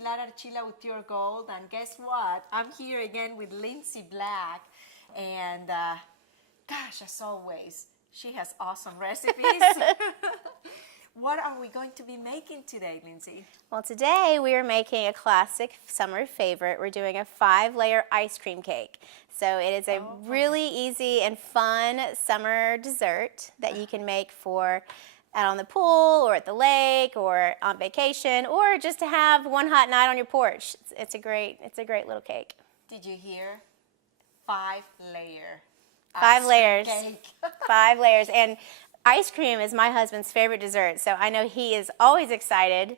Pilar Archila with Pure Gold, and guess what? I'm here again with Lindsay Black, and gosh, as always, she has awesome recipes. What are we going to be making today, Lindsay? Well, today we are making a classic summer favorite. We're doing a 5-layer ice cream cake. So it is a really easy and fun summer dessert that you can make for out on the pool or at the lake or on vacation or just to have one hot night on your porch. It's a great little cake. Did you hear? 5-layer. 5 layers. Cake. 5 layers. And ice cream is my husband's favorite dessert, so I know he is always excited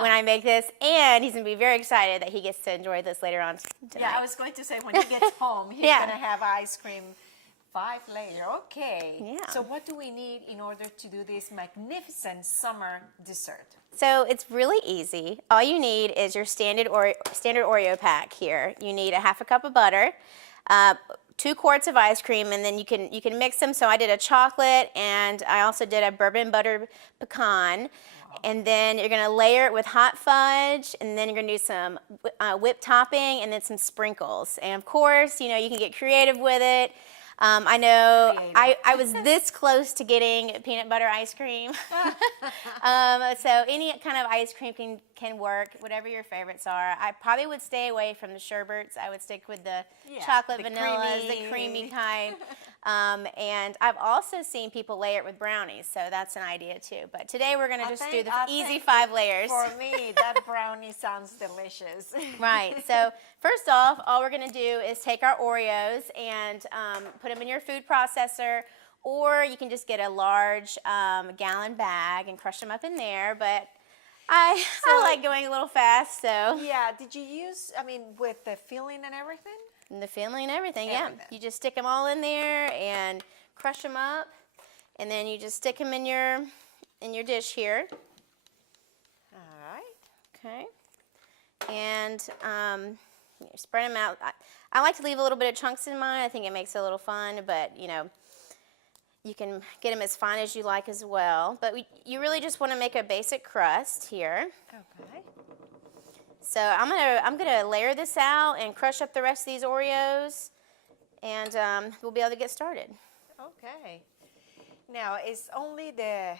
when I make this, and he's going to be very excited that he gets to enjoy this later on tonight. Yeah, I was going to say when he gets home, he's going to have ice cream 5-layer. Okay. Yeah. So what do we need in order to do this magnificent summer dessert? So it's really easy. All you need is your standard Oreo pack here. You need a half a cup of butter, 2 quarts of ice cream, and then you can mix them. So I did a chocolate, and I also did a bourbon butter pecan. And then you're going to layer it with hot fudge, and then you're going to do some whipped topping, and then some sprinkles. And of course, you know, you can get creative with it. I know I was this close to getting peanut butter ice cream. So any kind of ice cream can work, whatever your favorites are. I probably would stay away from the sherbets. I would stick with the chocolate vanillas, the creamy kind. And I've also seen people layer it with brownies, so that's an idea too. But today we're going to just do the easy 5 layers. For me, that brownie sounds delicious. Right. So first off, all we're going to do is take our Oreos and put them in your food processor, or you can just get a large gallon bag and crush them up in there. But I like going a little fast, so. Yeah. Did you use, I mean, with the filling and everything? And the filling and everything, yeah. You just stick them all in there and crush them up, and then you just stick them in your dish here. All right. Okay. And you spread them out. I like to leave a little bit of chunks in mine. I think it makes it a little fun, but you know, you can get them as fine as you like as well. But you really just want to make a basic crust here. Okay. So I'm gonna layer this out and crush up the rest of these Oreos, and we'll be able to get started. Okay. Now, is only the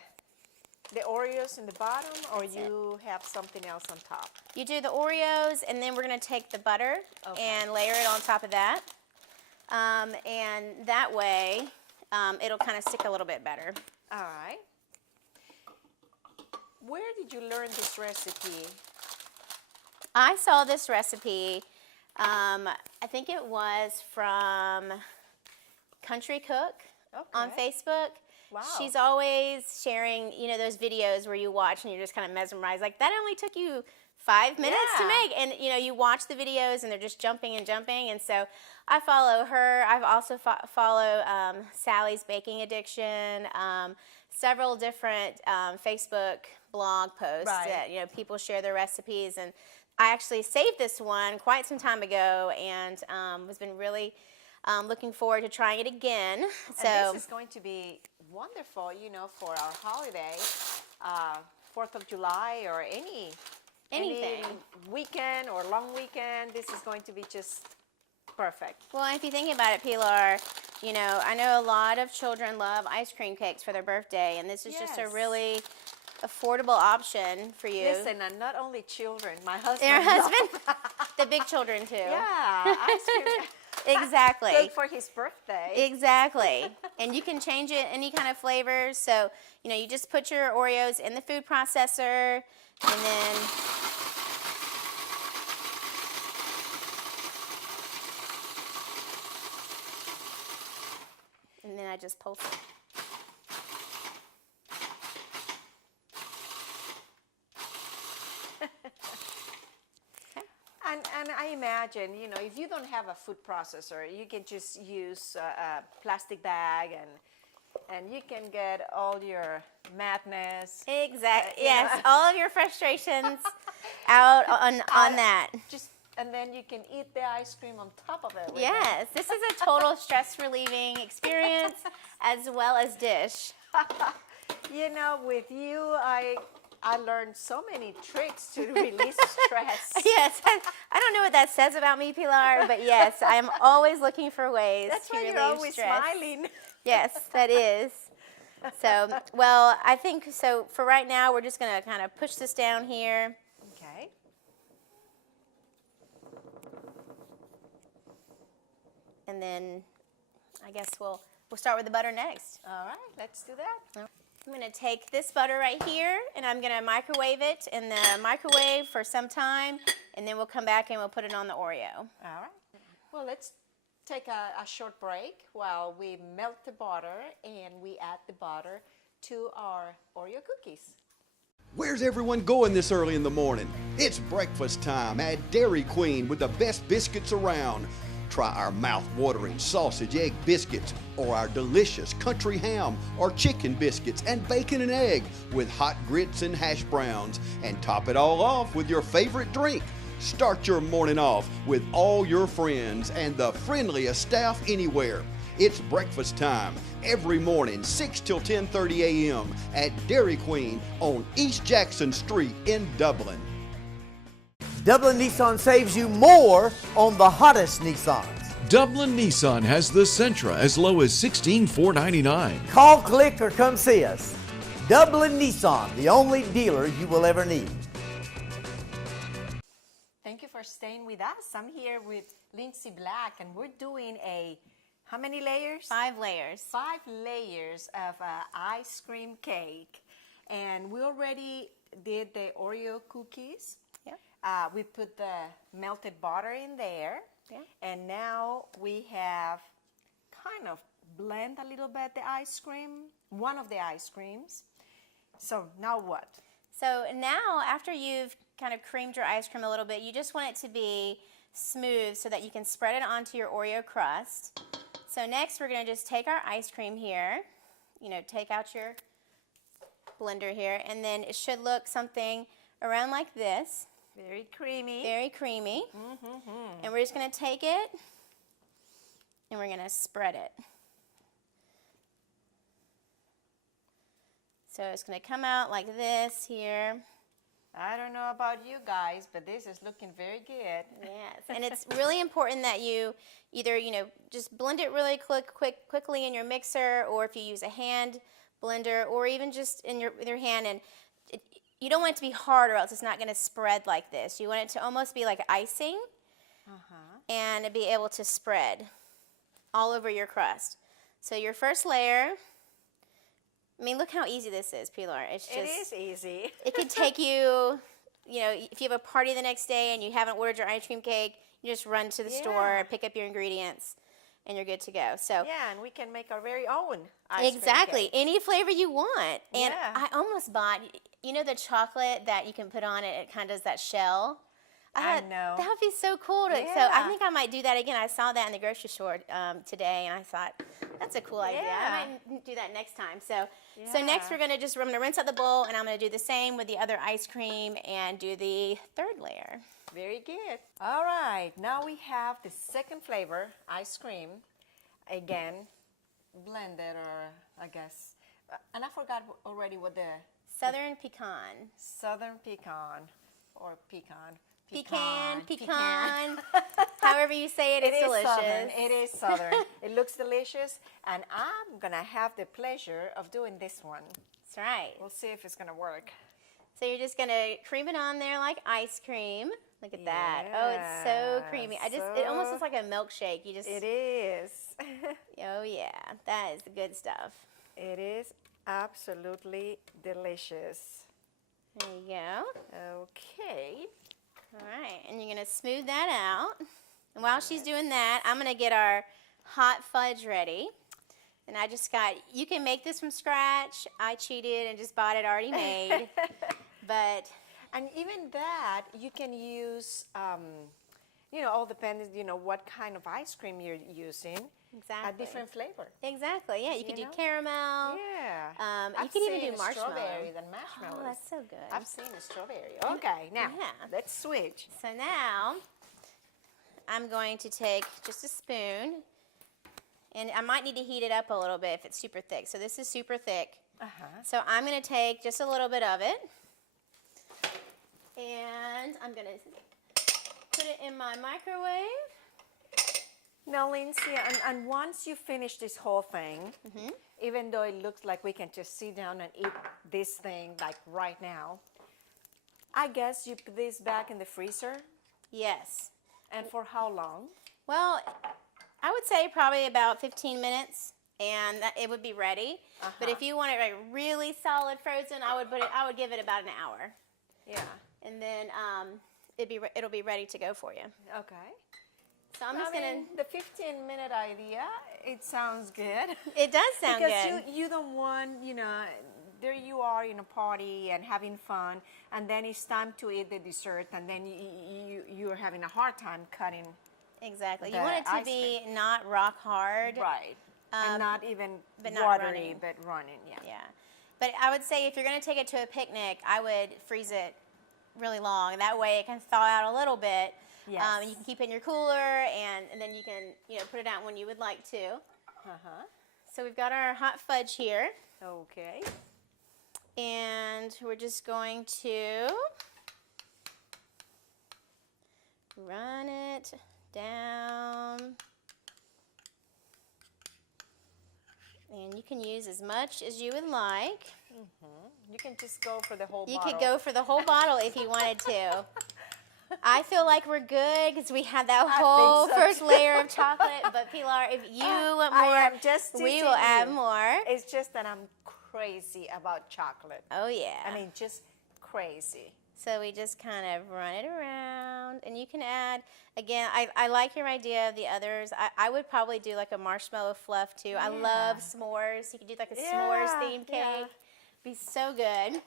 Oreos in the bottom, or you have something else on top? You do the Oreos, and then we're gonna take the butter and layer it on top of that, and that way it'll kind of stick a little bit better. All right. Where did you learn this recipe? I saw this recipe, I think it was from Country Cook on Facebook. Wow. She's always sharing, you know, those videos where you watch and you're just kind of mesmerized. Like, that only took you 5 minutes to make. And, you know, you watch the videos and they're just jumping and jumping. And so I follow her. I've also follow Sally's Baking Addiction, several different Facebook blog posts that, you know, people share their recipes. And I actually saved this one quite some time ago, and has been really looking forward to trying it again. So and this is going to be wonderful, you know, for our holiday, 4th of July or anything, any weekend or long weekend. This is going to be just perfect. Well, if you think about it, Pilar, you know, I know a lot of children love ice cream cakes for their birthday, and this is just a really affordable option for you. Listen, and not only children, my husband. Your husband? The big children too. Yeah, ice cream. Exactly. Good for his birthday. Exactly. And you can change it any kind of flavors. So, you know, you just put your Oreos in the food processor, and then I just pulse it. And I imagine, you know, if you don't have a food processor, you can just use a plastic bag, and you can get all your madness. Exactly. Yes, all of your frustrations out on that. And then you can eat the ice cream on top of it. Yes, this is a total stress relieving experience as well as dish. You know, with you, I I learned so many tricks to release stress. Yes, I don't know what that says about me, Pilar, but yes, I'm always looking for ways That's to why relieve you're always stress. smiling. Yes, that is. So, well, I think so for right now, we're just going to kind of push this down here. Okay. And then I guess we'll start with the butter next. All right, let's do that. I'm going to take this butter right here, and I'm going to microwave it in the microwave for some time, and then we'll come back and we'll put it on the Oreo. All right. Well, let's take a short break while we melt the butter and we add the butter to our Oreo cookies. Where's everyone going this early in the morning? It's breakfast time at Dairy Queen with the best biscuits around. Try our mouth-watering sausage egg biscuits or our delicious country ham or chicken biscuits and bacon and egg with hot grits and hash browns. And top it all off with your favorite drink. Start your morning off with all your friends and the friendliest staff anywhere. It's breakfast time every morning, 6 till 10:30 a.m. at Dairy Queen on East Jackson Street in Dublin. Dublin Nissan saves you more on the hottest Nissans. Dublin Nissan has the Sentra as low as $16,499. Call, click, or come see us. Dublin Nissan, the only dealer you will ever need. Thank you for staying with us. I'm here with Lindsay Black, and we're doing how many layers? 5 layers. 5 layers of ice cream cake. And we already did the Oreo cookies. Yeah. We put the melted butter in there. Yeah. And now we have kind of blend a little bit the ice cream, one of the ice creams. So now what? So now after you've kind of creamed your ice cream a little bit, you just want it to be smooth so that you can spread it onto your Oreo crust. So next we're going to just take our ice cream here, take out your blender here, and then it should look something around like this. Very creamy. Very creamy. And we're just going to take it and we're going to spread it. So it's going to come out like this here. I don't know about you guys, but this is looking very good. Yes, and it's really important that you either, just blend it really quickly in your mixer, or if you use a hand blender, or even just with your hand. And you don't want it to be hard, or else it's not going to spread like this. You want it to almost be like icing, and be able to spread all over your crust. So your first layer. I mean, look how easy this is, Pilar. It is easy. It could take you, if you have a party the next day and you haven't ordered your ice cream cake, you just run to the store, pick up your ingredients, and you're good to go. So yeah, and we can make our very own ice exactly, cream cake. Any flavor you want. And Yeah. I almost bought, the chocolate that you can put on it. It kind of does that shell. I thought, know. That would be so cool. So I Yeah. think I might do that again. I saw that in the grocery store today, and I thought, that's a cool idea. Yeah. I might do that next time. So next we're going to rinse out the bowl, and I'm going to do the same with the other ice cream and do the third layer. Very good. All right, now we have the second flavor, ice cream. Again, blended, or I guess, and I forgot already what the Southern pecan. Southern pecan or pecan. Pecan. However you say it, it's delicious. Southern. It is southern. It looks delicious, and I'm gonna have the pleasure of doing this one. That's right. We'll see if it's gonna work. So you're just gonna cream it on there like ice cream. Look at that. Oh, it's so creamy. It almost looks like a milkshake. It is. Oh yeah, that is the good stuff. It is absolutely delicious. There you go. Okay. All right, and you're gonna smooth that out. And while she's doing that, I'm gonna get our hot fudge ready. And I just you can make this from scratch. I cheated and just bought it already made. And even that, you can use, all depends, what kind of ice cream you're using. Exactly. A different flavor. Exactly, yeah. You could do know? caramel. Yeah. You can even do marshmallow. Strawberry than marshmallows. Oh, that's so good. I've seen a strawberry. Okay, now let's switch. So now I'm going to take just a spoon, and I might need to heat it up a little bit if it's super thick. So this is super thick. So I'm going to take just a little bit of it. And I'm gonna put it in my microwave. Now, Lindsay, and once you finish this whole thing, even though it looks like we can just sit down and eat this thing like right now, I guess you put this back in the freezer. Yes. And for how long? Well, I would say probably about 15 minutes, and it would be ready. But if you want it like really solid frozen, I would give it about an hour, Yeah. and then it'll be ready to go for you. Okay. So I'm just gonna. The 15-minute idea, it sounds good. It does sound because good. you don't want, there you are in a party and having fun, and then it's time to eat the dessert, and then you're having a hard time cutting. Exactly. The You want it to ice be not rock hard. Right. And not even but not watery, running. but running, yeah. Yeah. But I would say if you're going to take it to a picnic, I would freeze it really long. That way it can thaw out a little bit. Yes. You can keep it in your cooler, and then you can put it out when you would like to. Uh-huh. So we've got our hot fudge here. Okay. And we're just going to run it down. And you can use as much as you would like. You can just go for the whole You bottle. could go for the whole bottle if you wanted to. I feel like we're good because we have that whole so, first layer of chocolate. But Pilar, if you want more, I am just we teasing will add you. more. It's just that I'm crazy about chocolate. Oh yeah. I mean, just crazy. So we just kind of run it around, and you can add, again, I like your idea of the others. I would probably do like a marshmallow fluff too. I love s'mores. You could do like a s'mores themed cake. Yeah. Be so good.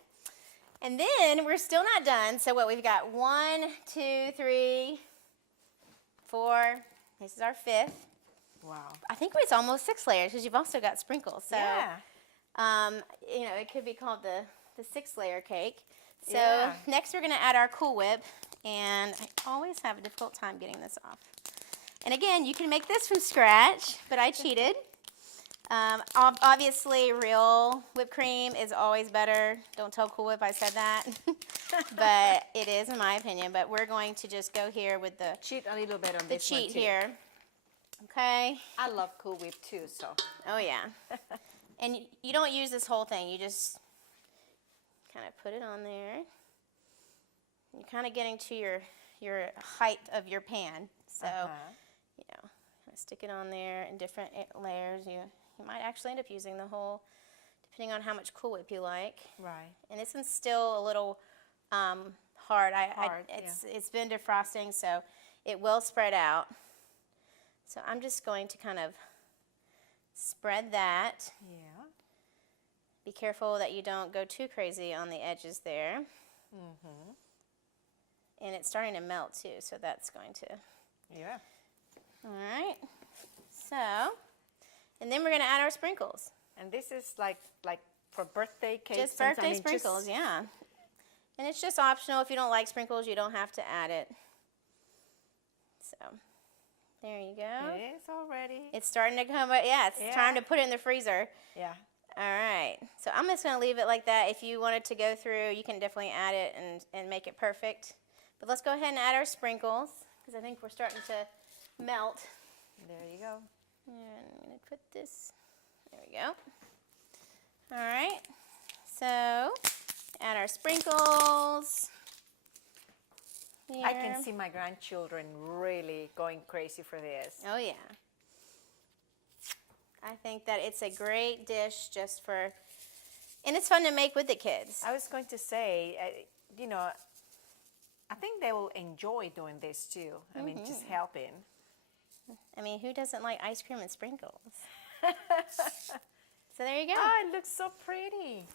And then we're still not done. So what, we've got 1, 2, 3, 4. This is our 5th. Wow. I think it's almost 6 layers because you've also got sprinkles. So, Yeah. it could be called the 6-layer cake. So Yeah. next we're going to add our Cool Whip, and I always have a difficult time getting this off. And again, you can make this from scratch, but I cheated. Obviously, real whipped cream is always better. Don't tell Cool Whip I said that, but it is in my opinion. But we're going to just go here with the Cheat a little bit on the this one, cheat too. here. Okay. I love Cool Whip too, so. Oh yeah. And you don't use this whole thing. You just kind of put it on there. You're kind of getting to your height of your pan. So, kind of stick it on there in different layers. You might actually end up using the whole, depending on how much Cool Whip you like. Right. And this one's still a little hard. It's been defrosting, so it will spread out. So I'm just going to kind of spread that. Yeah. Be careful that you don't go too crazy on the edges there. And it's starting to melt too, so that's going to. Yeah. All right. So, and then we're going to add our sprinkles. And this is like for birthday cakes. Just birthday sprinkles, yeah. And it's just optional. If you don't like sprinkles, you don't have to add it. So, there you go. It is already. It's starting to come, yeah, it's time to put it in the freezer. Yeah. All right, so I'm just going to leave it like that. If you wanted to go through, you can definitely add it and make it perfect. But let's go ahead and add our sprinkles, because I think we're starting to melt. There you go. And I'm going to put this, there we go. All right, so add our sprinkles. Here. I can see my grandchildren really going crazy for this. Oh yeah. I think that it's a great dish just for, and it's fun to make with the kids. I was going to say, I think they will enjoy doing this too. I mean, just helping. I mean, who doesn't like ice cream and sprinkles? So there you go. Oh, it looks so pretty.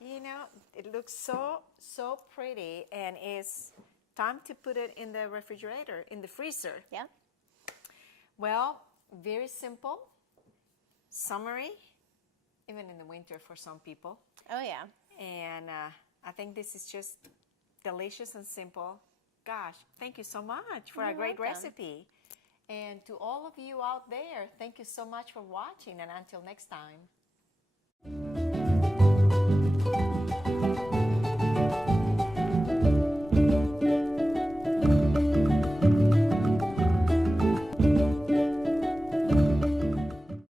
It looks so pretty, and it's time to put it in the refrigerator, in the freezer. Yep. Well, very simple. Summery, even in the winter for some people. Oh yeah. And I think this is just delicious and simple. Gosh, thank you so much for a great recipe. And to all of you out there, thank you so much for watching, and until next time.